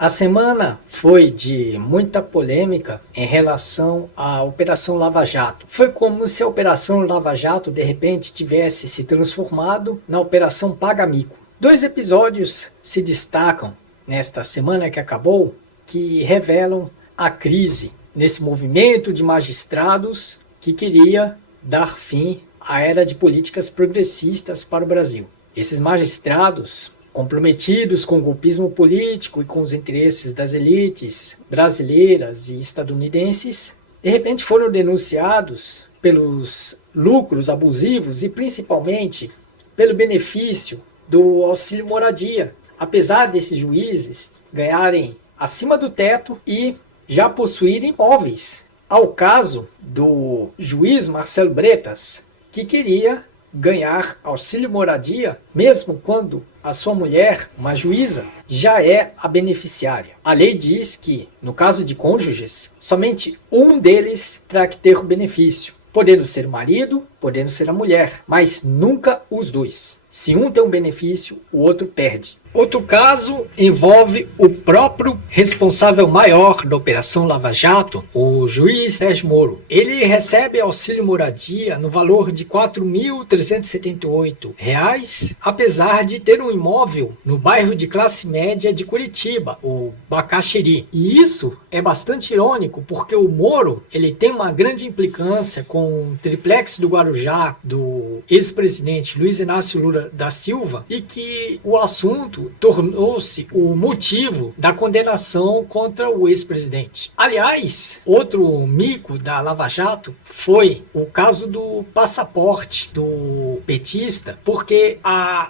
A semana foi de muita polêmica em relação à Operação Lava Jato. Foi como se a Operação Lava Jato de repente tivesse se transformado na Operação Paga Mico. Dois episódios se destacam nesta semana que acabou, que revelam a crise nesse movimento de magistrados que queria dar fim à era de políticas progressistas para o Brasil. Esses magistrados, comprometidos com o golpismo político e com os interesses das elites brasileiras e estadunidenses, de repente foram denunciados pelos lucros abusivos e principalmente pelo benefício do auxílio moradia, apesar desses juízes ganharem acima do teto e já possuírem imóveis. Ao caso do juiz Marcelo Bretas, que queria ganhar auxílio moradia, mesmo quando a sua mulher, uma juíza, já é a beneficiária. A lei diz que, no caso de cônjuges, somente um deles terá que ter o benefício, podendo ser o marido, podendo ser a mulher, mas nunca os dois. Se um tem um benefício, o outro perde. Outro caso envolve o próprio responsável maior da Operação Lava Jato, o juiz Sérgio Moro. Ele recebe auxílio moradia no valor de R$ 4.378, apesar de ter um imóvel no bairro de classe média de Curitiba, o Bacaxiri. E isso é bastante irônico, porque o Moro ele tem uma grande implicância com o triplex do Guarujá, do ex-presidente Luiz Inácio Lula da Silva, e que o assunto tornou-se o motivo da condenação contra o ex-presidente. Aliás, outro mico da Lava Jato foi o caso do passaporte do petista, porque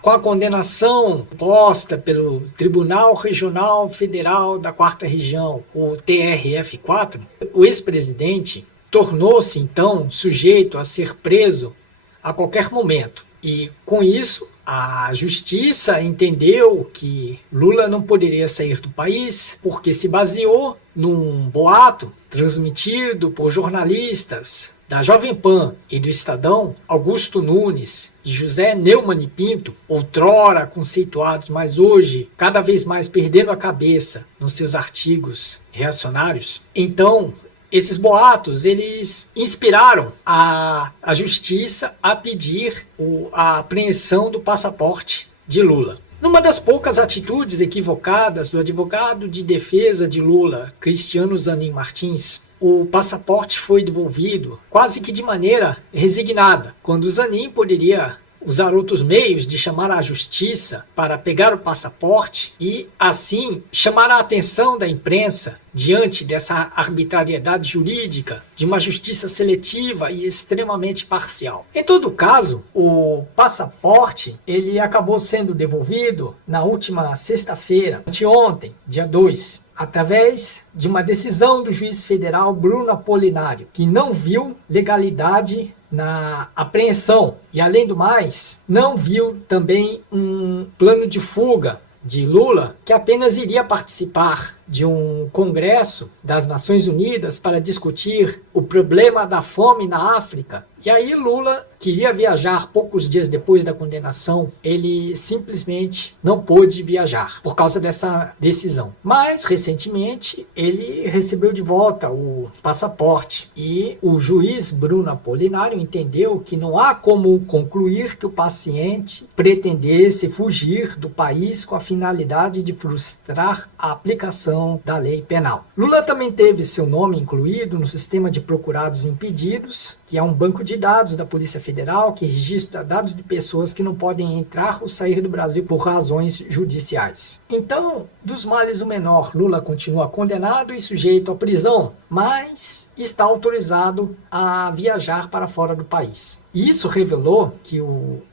com a condenação posta pelo Tribunal Regional Federal da 4ª Região, o TRF4, o ex-presidente tornou-se então sujeito a ser preso a qualquer momento. E com isso, a justiça entendeu que Lula não poderia sair do país porque se baseou num boato transmitido por jornalistas da Jovem Pan e do Estadão, Augusto Nunes e José Neumann e Pinto, outrora conceituados, mas hoje cada vez mais perdendo a cabeça nos seus artigos reacionários. Então, esses boatos, eles inspiraram a justiça a pedir a apreensão do passaporte de Lula. Numa das poucas atitudes equivocadas do advogado de defesa de Lula, Cristiano Zanin Martins, o passaporte foi devolvido quase que de maneira resignada, quando Zanin poderia usar outros meios de chamar a justiça para pegar o passaporte e, assim, chamar a atenção da imprensa diante dessa arbitrariedade jurídica de uma justiça seletiva e extremamente parcial. Em todo caso, o passaporte ele acabou sendo devolvido na última sexta-feira, anteontem, dia 2, através de uma decisão do juiz federal Bruno Apolinário, que não viu legalidade na apreensão e, além do mais, não viu também um plano de fuga de Lula, que apenas iria participar de um congresso das Nações Unidas para discutir o problema da fome na África. E aí Lula queria viajar poucos dias depois da condenação, ele simplesmente não pôde viajar por causa dessa decisão. Mas, recentemente, ele recebeu de volta o passaporte e o juiz Bruno Apolinário entendeu que não há como concluir que o paciente pretendesse fugir do país com a finalidade de frustrar a aplicação da lei penal. Lula também teve seu nome incluído no sistema de procurados impedidos, que é um banco de dados da Polícia Federal que registra dados de pessoas que não podem entrar ou sair do Brasil por razões judiciais. Então, dos males o menor, Lula continua condenado e sujeito à prisão, mas está autorizado a viajar para fora do país. Isso revelou que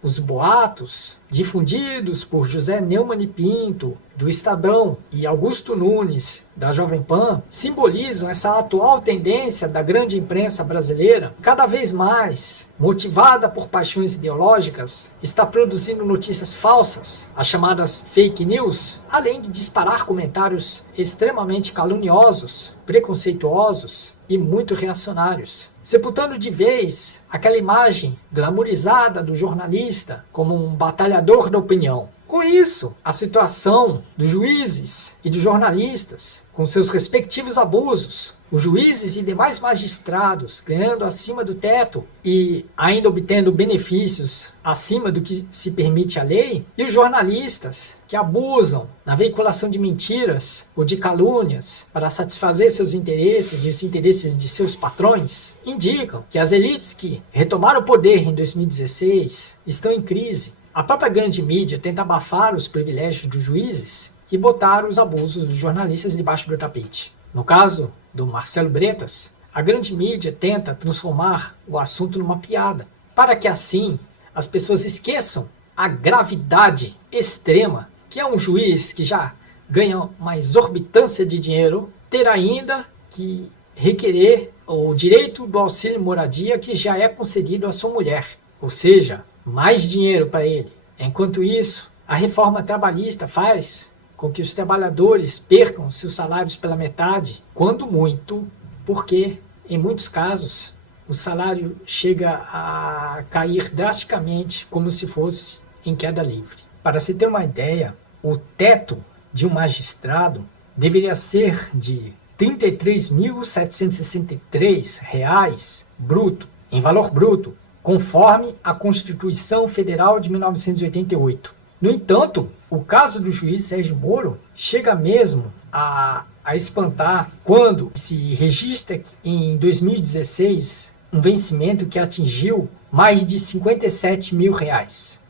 os boatos difundidos por José Neumann e Pinto, do Estadão, e Augusto Nunes, da Jovem Pan, simbolizam essa atual tendência da grande imprensa brasileira, cada vez mais motivada por paixões ideológicas, está produzindo notícias falsas, as chamadas fake news, além de disparar comentários extremamente caluniosos, preconceituosos e muito reacionários, sepultando de vez aquela imagem glamourizada do jornalista como um batalhador da opinião. Com Com isso, a situação dos juízes e dos jornalistas, com seus respectivos abusos, os juízes e demais magistrados ganhando acima do teto e ainda obtendo benefícios acima do que se permite a lei, e os jornalistas que abusam na veiculação de mentiras ou de calúnias para satisfazer seus interesses e os interesses de seus patrões, indicam que as elites que retomaram o poder em 2016 estão em crise. A própria grande mídia tenta abafar os privilégios dos juízes e botar os abusos dos jornalistas debaixo do tapete. No caso do Marcelo Bretas, a grande mídia tenta transformar o assunto numa piada, para que assim as pessoas esqueçam a gravidade extrema que é um juiz que já ganha uma exorbitância de dinheiro ter ainda que requerer o direito do auxílio moradia que já é concedido à sua mulher, ou seja, mais dinheiro para ele. Enquanto isso, a reforma trabalhista faz com que os trabalhadores percam seus salários pela metade, quando muito, porque, em muitos casos, o salário chega a cair drasticamente, como se fosse em queda livre. Para se ter uma ideia, o teto de um magistrado deveria ser de R$ 33.763 bruto, em valor bruto, conforme a Constituição Federal de 1988. No entanto, o caso do juiz Sérgio Moro chega mesmo a espantar quando se registra em 2016 um vencimento que atingiu mais de R$ 57 mil,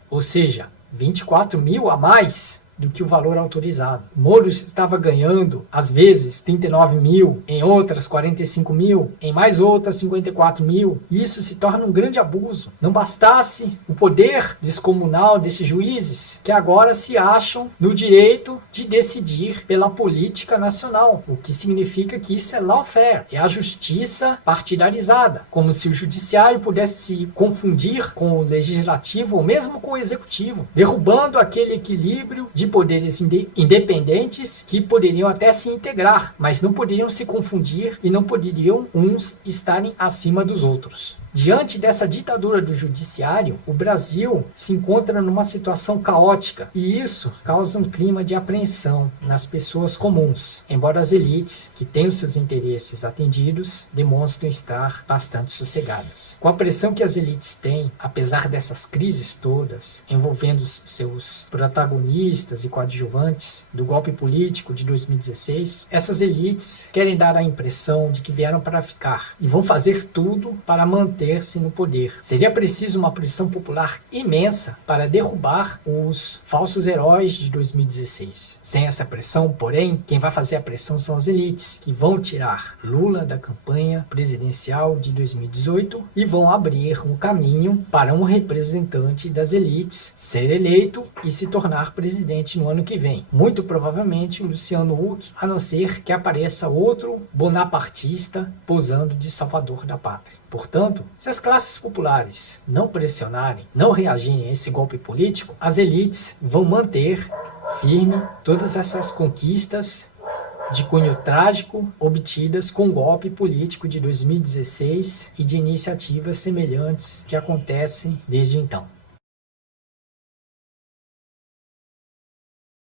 ou seja, 24 mil a mais do que o valor autorizado. Moro estava ganhando, às vezes, 39 mil, em outras 45 mil, em mais outras 54 mil. E isso se torna um grande abuso. Não bastasse o poder descomunal desses juízes, que agora se acham no direito de decidir pela política nacional, o que significa que isso é lawfare, é a justiça partidarizada, como se o judiciário pudesse se confundir com o legislativo ou mesmo com o executivo, derrubando aquele equilíbrio de poderes independentes que poderiam até se integrar, mas não poderiam se confundir e não poderiam uns estarem acima dos outros. Diante dessa ditadura do judiciário, o Brasil se encontra numa situação caótica e isso causa um clima de apreensão nas pessoas comuns, embora as elites, que têm os seus interesses atendidos, demonstrem estar bastante sossegadas. Com a pressão que as elites têm, apesar dessas crises todas, envolvendo seus protagonistas e coadjuvantes do golpe político de 2016, essas elites querem dar a impressão de que vieram para ficar e vão fazer tudo para manter-se no poder. Seria preciso uma pressão popular imensa para derrubar os falsos heróis de 2016. Sem essa pressão, porém, quem vai fazer a pressão são as elites, que vão tirar Lula da campanha presidencial de 2018 e vão abrir um caminho para um representante das elites ser eleito e se tornar presidente no ano que vem. Muito provavelmente o Luciano Huck, a não ser que apareça outro bonapartista posando de salvador da pátria. Portanto, se as classes populares não pressionarem, não reagirem a esse golpe político, as elites vão manter firme todas essas conquistas de cunho trágico obtidas com o golpe político de 2016 e de iniciativas semelhantes que acontecem desde então.